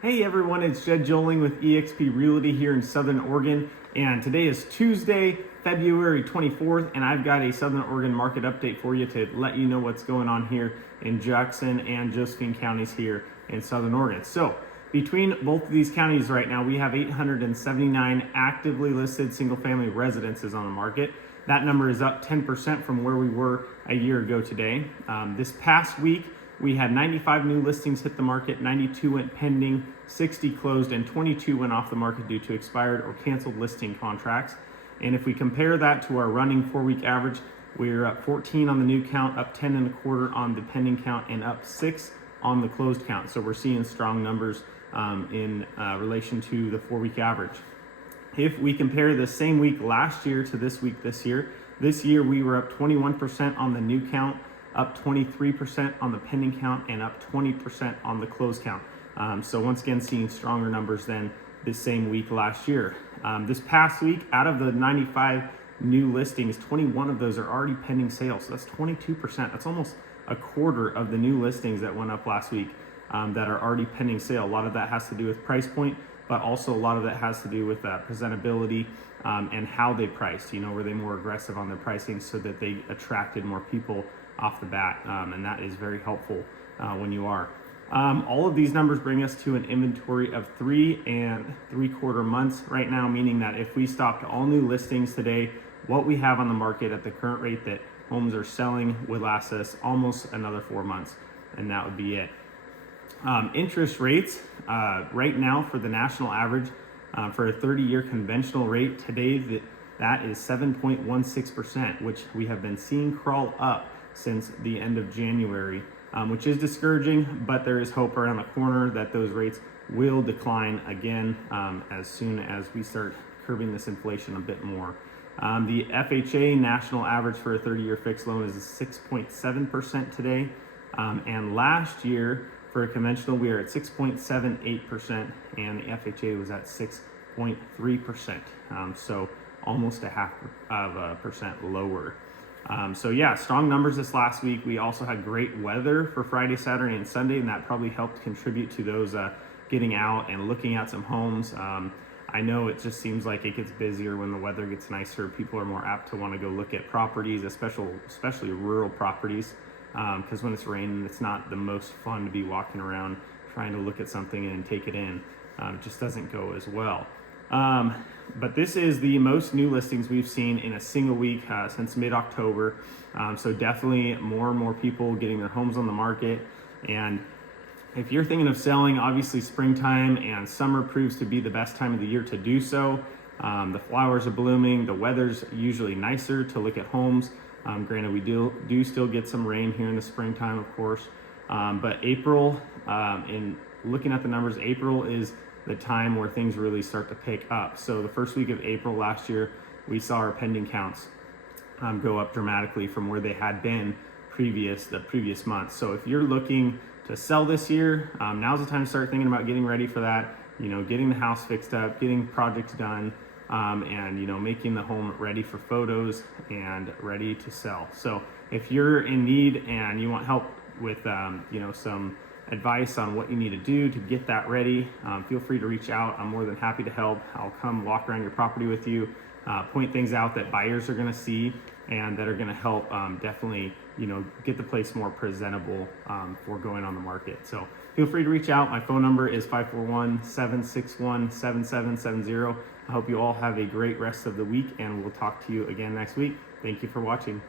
Hey everyone, it's Jed Joling with eXp Realty here in Southern Oregon, and today is Tuesday, February 24th, and I've got a Southern Oregon market update for you to let you know what's going on here in Jackson and Josephine counties here in Southern Oregon. So between both of these counties right now, we have 879 actively listed single-family residences on the market. That number is up 10% from where we were a year ago today. This past week, we had 95 new listings hit the market, 92 went pending, 60 closed, and 22 went off the market due to expired or canceled listing contracts. And if we compare that to our running 4-week average, we're up 14 on the new count, up 10 and a quarter on the pending count, and up 6 on the closed count. So we're seeing strong numbers in relation to the 4-week average. If we compare the same week last year to this week this year we were up 21% on the new count, up 23% on the pending count, and up 20% on the close count. So once again, seeing stronger numbers than this same week last year. This past week, out of the 95 new listings, 21 of those are already pending sales. So that's 22%. That's almost a quarter of the new listings that went up last week that are already pending sale. A lot of that has to do with price point, but also a lot of that has to do with presentability and how they priced. Were they more aggressive on their pricing so that they attracted more people off the bat, and that is very helpful when you are. All of these numbers bring us to an inventory of 3 3/4 months right now, meaning that if we stopped all new listings today, what we have on the market at the current rate that homes are selling would last us almost another 4 months, and that would be it. Interest rates right now for the national average for a 30-year conventional rate today, that is 7.16%, which we have been seeing crawl up since the end of January, which is discouraging, but there is hope around the corner that those rates will decline again as soon as we start curbing this inflation a bit more. The FHA national average for a 30-year fixed loan is 6.7% today, and last year for a conventional we are at 6.78%, and the FHA was at 6.3%, so almost a half of a percent lower. So yeah, strong numbers this last week. We also had great weather for Friday, Saturday, and Sunday, and that probably helped contribute to those getting out and looking at some homes. I know it just seems like it gets busier when the weather gets nicer. People are more apt to want to go look at properties, especially rural properties, because when it's raining, it's not the most fun to be walking around trying to look at something and take it in. It just doesn't go as well. But this is the most new listings we've seen in a single week since mid-October. So definitely more and more people getting their homes on the market. And if you're thinking of selling, obviously springtime and summer proves to be the best time of the year to do so. The flowers are blooming. The weather's usually nicer to look at homes. Granted, we do still get some rain here in the springtime, of course. But April, in looking at the numbers, April is the time where things really start to pick up. So the first week of April last year, we saw our pending counts go up dramatically from where they had been the previous month. So if you're looking to sell this year, now's the time to start thinking about getting ready for that. Getting the house fixed up, getting projects done, and making the home ready for photos and ready to sell. So if you're in need and you want help with some advice on what you need to do to get that ready, feel free to reach out. I'm more than happy to help. I'll come walk around your property with you, point things out that buyers are going to see and that are going to help definitely get the place more presentable for going on the market. So feel free to reach out. My phone number is 541-761-7770. I hope you all have a great rest of the week, and we'll talk to you again next week. Thank you for watching.